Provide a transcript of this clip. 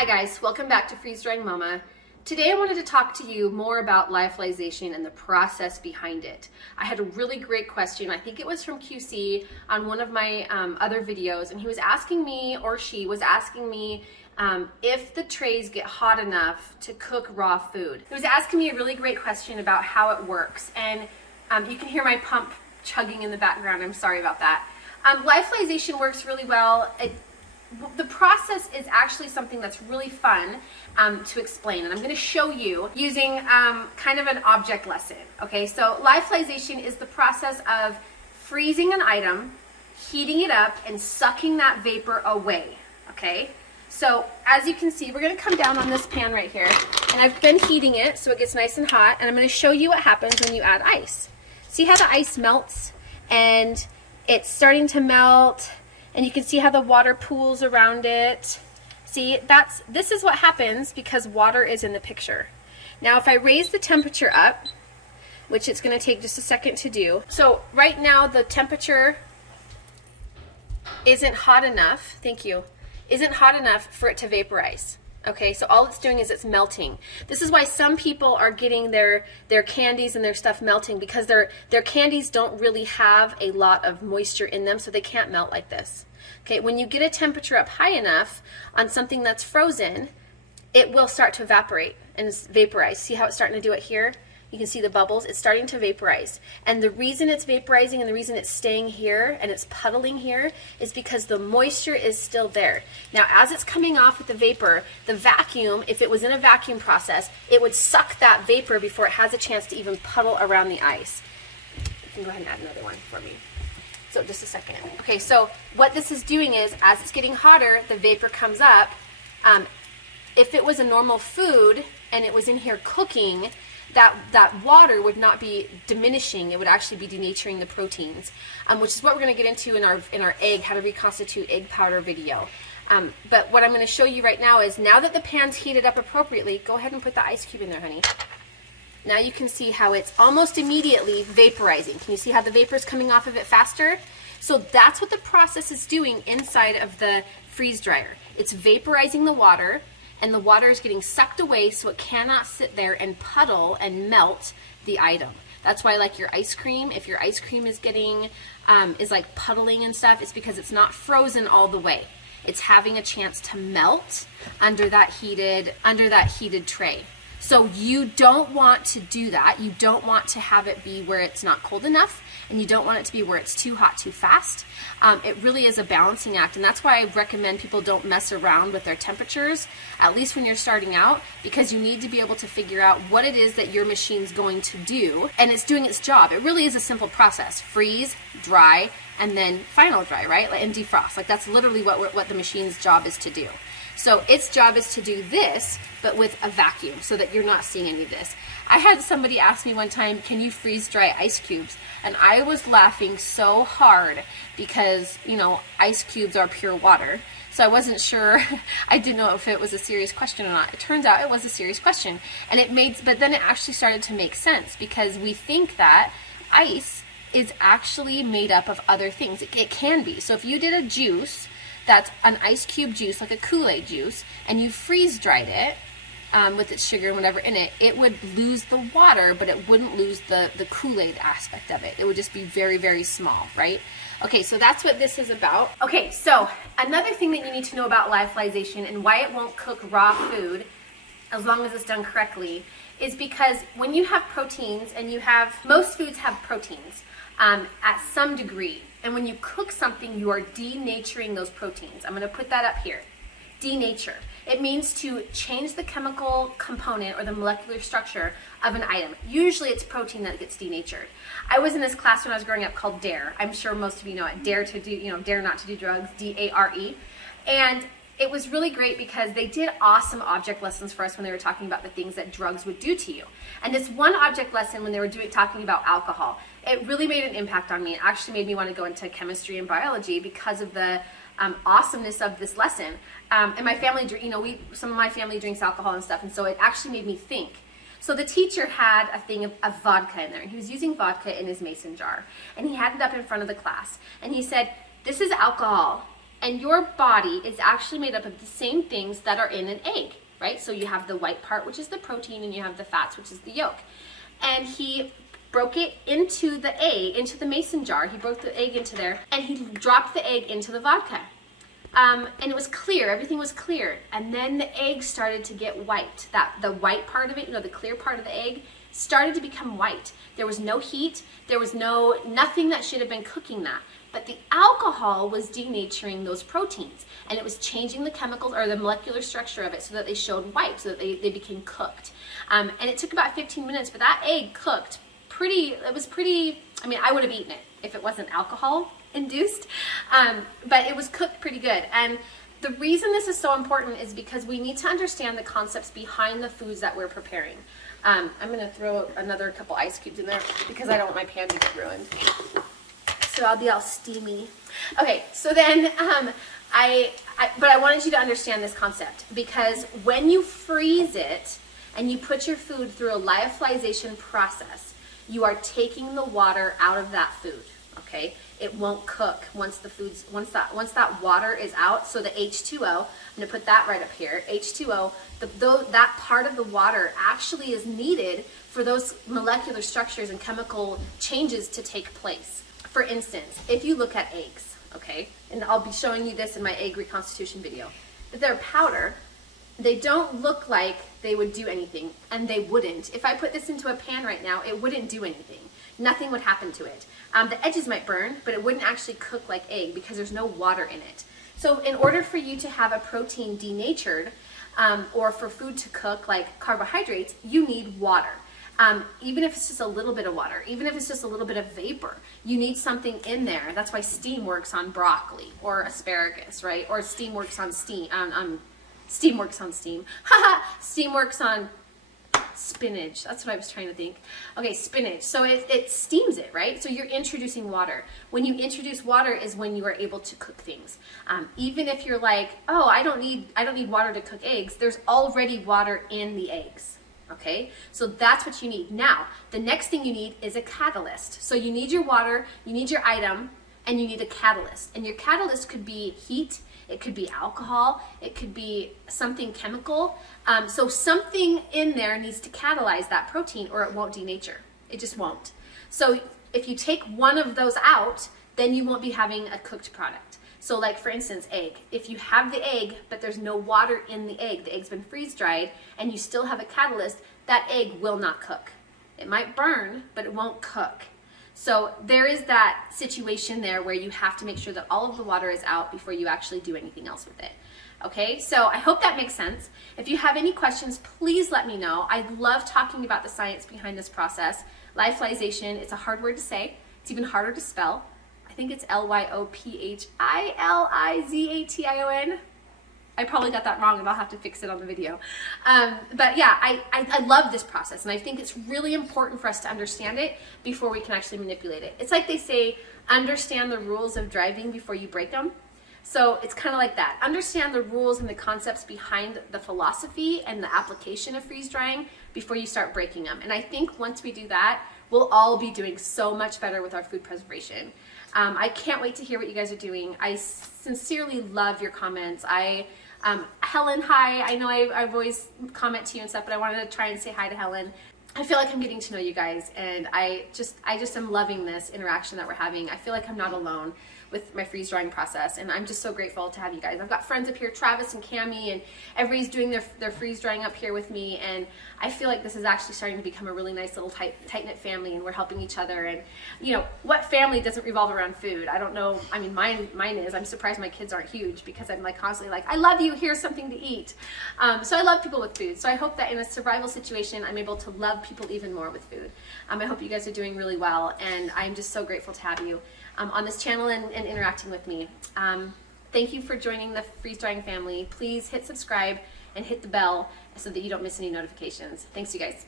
Hi guys, welcome back to Freeze Drying Mama. Today I wanted to talk to you more about lyophilization and the process behind it. I had a really great question, I think it was from QC on one of my other videos, and he was asking me, or she was asking me, if the trays get hot enough to cook raw food. He was asking me a really great question about how it works, and you can hear my pump chugging in the background, I'm sorry about that. Lyophilization works really well. The process is actually something that's really fun to explain, and I'm going to show you using kind of an object lesson. Okay, so lyophilization is the process of freezing an item, heating it up, and sucking that vapor away. Okay, so as you can see, we're going to come down on this pan right here, and I've been heating it so it gets nice and hot, and I'm going to show you what happens when you add ice. See how the ice melts, and it's starting to melt. And you can see how the water pools around it. See, this is what happens because water is in the picture. Now if I raise the temperature up, which it's going to take just a second to do. So right now the temperature isn't hot enough, thank you, isn't hot enough for it to vaporize. Okay, so all it's doing is it's melting. This is why some people are getting their candies and their stuff melting, because their candies don't really have a lot of moisture in them, so they can't melt like this. Okay, when you get a temperature up high enough on something that's frozen, it will start to evaporate and vaporize. See how it's starting to do it here? You can see the bubbles. It's starting to vaporize. And the reason it's vaporizing and the reason it's staying here and it's puddling here is because the moisture is still there. Now, as it's coming off with the vapor, the vacuum, if it was in a vacuum process, it would suck that vapor before it has a chance to even puddle around the ice. You can go ahead and add another one for me. So just a second. Okay, so what this is doing is, as it's getting hotter, the vapor comes up. If it was a normal food and it was in here cooking, that water would not be diminishing, it would actually be denaturing the proteins, which is what we're going to get into in our egg, how to reconstitute egg powder video. But what I'm going to show you right now is, now that the pan's heated up appropriately, go ahead and put the ice cube in there, honey. Now you can see how it's almost immediately vaporizing. Can you see how the vapor is coming off of it faster? So that's what the process is doing inside of the freeze dryer. It's vaporizing the water, and the water is getting sucked away so it cannot sit there and puddle and melt the item. That's why, like your ice cream, if your ice cream is getting, is like puddling and stuff, it's because it's not frozen all the way. It's having a chance to melt under that heated tray. So you don't want to do that. You don't want to have it be where it's not cold enough, and you don't want it to be where it's too hot too fast. It really is a balancing act, and that's why I recommend people don't mess around with their temperatures, at least when you're starting out, because you need to be able to figure out what it is that your machine's going to do, and it's doing its job. It really is a simple process: freeze, dry, and then final dry, right? And defrost. Like, that's literally what the machine's job is to do. So its job is to do this, but with a vacuum, so that you're not seeing any of this. I had somebody ask me one time, can you freeze dry ice cubes? And I was laughing so hard because, you know, ice cubes are pure water. So I wasn't sure, I didn't know if it was a serious question or not. It turns out it was a serious question. But then it actually started to make sense, because we think that ice is actually made up of other things. It can be. So if you did a juice that's an ice cube juice, like a Kool-Aid juice, and you freeze dried it with its sugar and whatever in it, it would lose the water, but it wouldn't lose the Kool-Aid aspect of it. It would just be very, very small, right? Okay, so that's what this is about. Okay, so another thing that you need to know about lyophilization and why it won't cook raw food, as long as it's done correctly, is because when you have proteins, and most foods have proteins at some degree, and when you cook something, you are denaturing those proteins. I'm going to put that up here. Denature. It means to change the chemical component or the molecular structure of an item. Usually it's protein that gets denatured. I was in this class when I was growing up called DARE. I'm sure most of you know it. Dare not to do drugs, D-A-R-E. And it was really great because they did awesome object lessons for us when they were talking about the things that drugs would do to you. And this one object lesson, when they were talking about alcohol, it really made an impact on me. It actually made me want to go into chemistry and biology because of the awesomeness of this lesson. And my family, some of my family drinks alcohol and stuff, and so it actually made me think. So the teacher had a thing of vodka in there, and he was using vodka in his mason jar, and he had it up in front of the class, and he said, "This is alcohol. And your body is actually made up of the same things that are in an egg, right? So you have the white part, which is the protein, and you have the fats, which is the yolk. And he broke it into the egg, into the mason jar. He broke the egg into there, and he dropped the egg into the vodka. And it was clear, everything was clear. And then the egg started to get white. The white part of it, the clear part of the egg, started to become white. There was no heat, there was nothing that should have been cooking that. But the alcohol was denaturing those proteins, and it was changing the chemicals or the molecular structure of it so that they showed white, so that they became cooked. And it took about 15 minutes, but that egg cooked it was pretty, I would have eaten it if it wasn't alcohol induced, but it was cooked pretty good. And the reason this is so important is because we need to understand the concepts behind the foods that we're preparing. I'm going to throw another couple ice cubes in there because I don't want my pan to get ruined. So I'll be all steamy. Okay, so then but I wanted you to understand this concept, because when you freeze it and you put your food through a lyophilization process, you are taking the water out of that food. Okay, it won't cook once that water is out. So the H2O, I'm going to put that right up here. H2O, that part of the water actually is needed for those molecular structures and chemical changes to take place. For instance, if you look at eggs, okay, and I'll be showing you this in my egg reconstitution video, if they're powder, they don't look like they would do anything, and they wouldn't. If I put this into a pan right now, it wouldn't do anything. Nothing would happen to it. The edges might burn, but it wouldn't actually cook like egg because there's no water in it. So in order for you to have a protein denatured, or for food to cook like carbohydrates, you need water. Even if it's just a little bit of water, even if it's just a little bit of vapor, you need something in there. That's why steam works on broccoli or asparagus, right? Or steam works on steam. Steam works on steam. Steam works on spinach. That's what I was trying to think. Okay, spinach. So it steams it, right? So you're introducing water. When you introduce water is when you are able to cook things. Even if you're like, oh, I don't need water to cook eggs. There's already water in the eggs. Okay, so that's what you need. Now, the next thing you need is a catalyst. So you need your water, you need your item, and you need a catalyst. And your catalyst could be heat, it could be alcohol, it could be something chemical. So something in there needs to catalyze that protein, or it won't denature. It just won't. So if you take one of those out, then you won't be having a cooked product. So like, for instance, egg. If you have the egg, but there's no water in the egg's been freeze-dried, and you still have a catalyst, that egg will not cook. It might burn, but it won't cook. So there is that situation there where you have to make sure that all of the water is out before you actually do anything else with it. Okay, so I hope that makes sense. If you have any questions, please let me know. I love talking about the science behind this process. Lyophilization, it's a hard word to say. It's even harder to spell. I think it's Lyophilization. I probably got that wrong, and I'll have to fix it on the video. But yeah, I love this process, and I think it's really important for us to understand it before we can actually manipulate it. It's like they say, understand the rules of driving before you break them. So it's kind of like that. Understand the rules and the concepts behind the philosophy and the application of freeze drying before you start breaking them. And I think once we do that, we'll all be doing so much better with our food preservation. I can't wait to hear what you guys are doing. I sincerely love your comments. Helen, hi. I know I've always comment to you and stuff, but I wanted to try and say hi to Helen. I feel like I'm getting to know you guys, and I just am loving this interaction that we're having. I feel like I'm not alone with my freeze drying process, and I'm just so grateful to have you guys. I've got friends up here, Travis and Cammie, and everybody's doing their freeze drying up here with me, and I feel like this is actually starting to become a really nice little tight-knit family, and we're helping each other. And you know, what family doesn't revolve around food? I don't know. I mean, mine is. I'm surprised my kids aren't huge, because I'm like constantly like, I love you, here's something to eat. So I love people with food. So I hope that in a survival situation, I'm able to love people even more with food. I hope you guys are doing really well, and I'm just so grateful to have you on this channel and interacting with me. Thank you for joining the freeze drying family. Please hit subscribe and hit the bell so that you don't miss any notifications. Thanks, you guys.